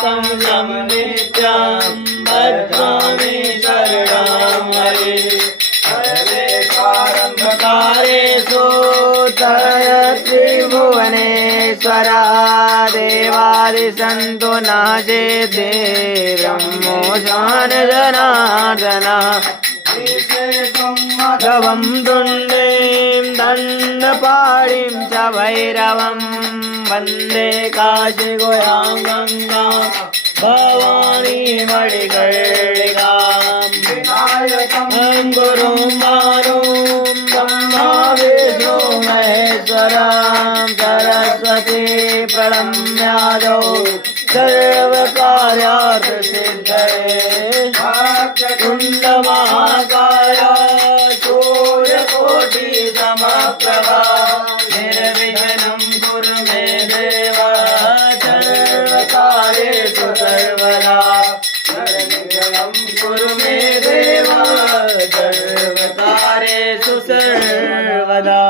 तं नित्यं भजामि शरणं हरे सर्वेकारेषु त्रिभुवनेश्वरा देवादिसन्तु न चेते ब्रह्मोशान जनार्दना माधवं तुण्डीं दण्डपाणिं च भैरवं वन्दे काशीगुहां गङ्गां भवानी मणिकर्णिकां विनायकं गुरुं भानुं ब्रह्मा विष्णु महेश्वरं सरस्वती प्रणम्यादौ सर्वकार्यार्थसिद्धये वक्रतुण्डमहाकाय सूर्यकोटिसमप्रभा निर्विघ्नं कुरु मे देव सर्वकार्येषु सर्वदा निर्विघ्नं कुरु मे देव सर्वकार्येषु सर्वदा।